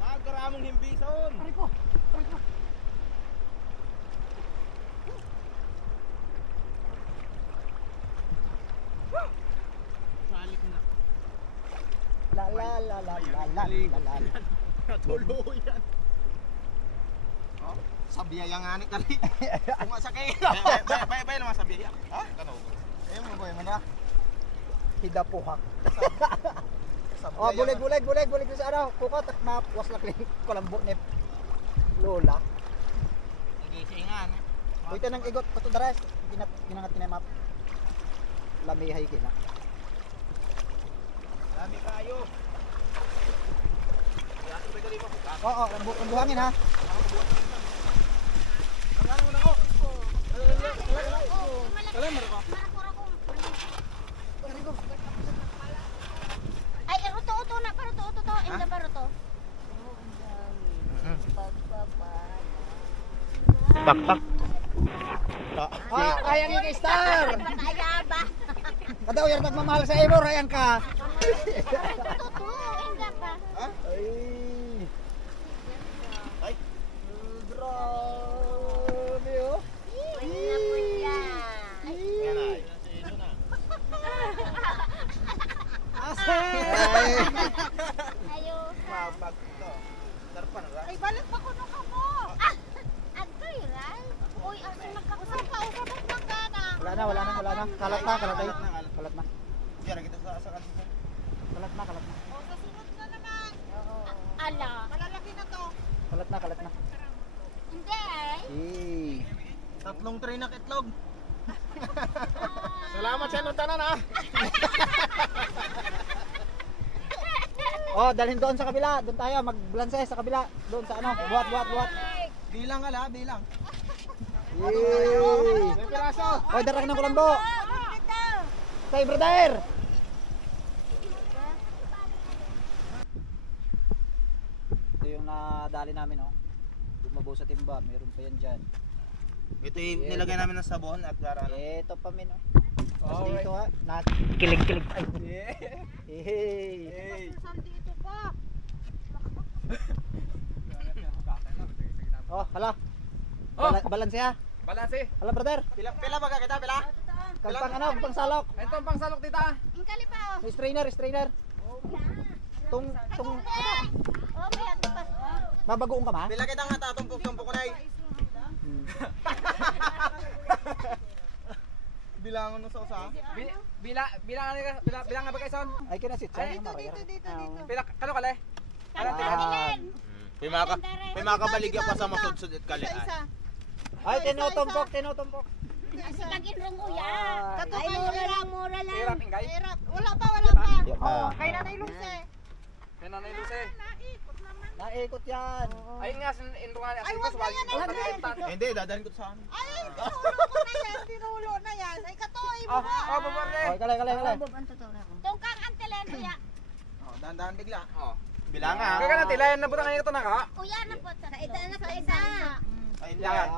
Nagaramong himbison. Pare ko. Salik na. La la la la la la la la. Natuluyan. Oh, sabiyaya nga ni kali. Kung nga sa kayo. Bay naman sabiyaya. Ha? Kano? Ayun mo boy man na. Hidapuhak. Oh, bulig sa ano, kukot at mapuwas na kling kulambo ni Lola. Nagisingan. Ito nang igot pato daras, ginangat kinay map. Lamihay kina. Dami kayo. Yato ba dali mo? Oo, buhangin ha. Ano mo na ko? Kala mo ko. Ay, ruto-uto na, paruto-uto to. Inda paruto. Pakpak. Ah, ayang i-star. Ayaba. Kada uyar nagmamahal sa imo, rayan ka. Ruto-uto, inda pa. Ay. Ay. Grabe oh. Wala po yan. Yan ay. Ayo. Mabag to. Darpan ra. Ay, balik pa ko nung kamo. Agay, ray. Uy, asin magkakusap ka. Usapot lang gana. Wala na. Kalat na. Kalat na. Diyan kita sa kanto. Kalat na. O, sa sunod na naman. Ala. Malalaki na to. Kalat na. Hindi. Eh. Tatlong tray na itlog. Salamat sa inong tanan ha. Oh, dalhin doon sa kabila. Doon tayo magblanse sa kabila. Doon sa ano, buhat. Bilang ka la, bilang. Yay! May piraso. Oy, darag ng kulambo. Tay, brother. Ito yung nadali namin, oh. Bumabaw sa timba, meron pa yan dyan. Ito yung nilagay namin ng sabon at garano. Ito pa min, oh. Tapos Alright. dito, ha. Kilig. Ay. Yeah. Hey. Hey. Saan dito pa? Oh, hala. Oh. Balanse ha. Balanse. Hala, brother. Pila ba ka kita, pila? Kalpang ano, pang salok. Ito ang pangsalok tita. Ingkali pa, oh. Strainer. Tung, Oh, may ato pa. mabagoong ka ma? Pila kita nga tatumpok-tumpok ko na eh. Bilangon mo sa usa. Bilang nga ba kayo son? Ay, kinasit Ay, siya. Dito. Pila kano kale? Kantilin. May mga kabaligya pa sa masudsud at kali. Ay, tinutumpok. Kasi kagin rong uya. Ay. Ay, mura lang. Hirap ingay. Wala pa. Oh, Kay Nanay Luce. Kaya nanay Luce. naikot yan. Ayun nga indungan asin ko suwagi ko kalimutan. Hindi, dadalhin ko sa amin. Ay, tinulo na yan. Ay, katoy mo. Oh, babarle. Oh, kalay. Tungkang antilen uya. Oh, dahan-dahan bigla. Oh. Bilang ha. Kaya na tilayan na butang ngayon ito na ka. Uya na po. Sa isa. Ayun Yan. lang.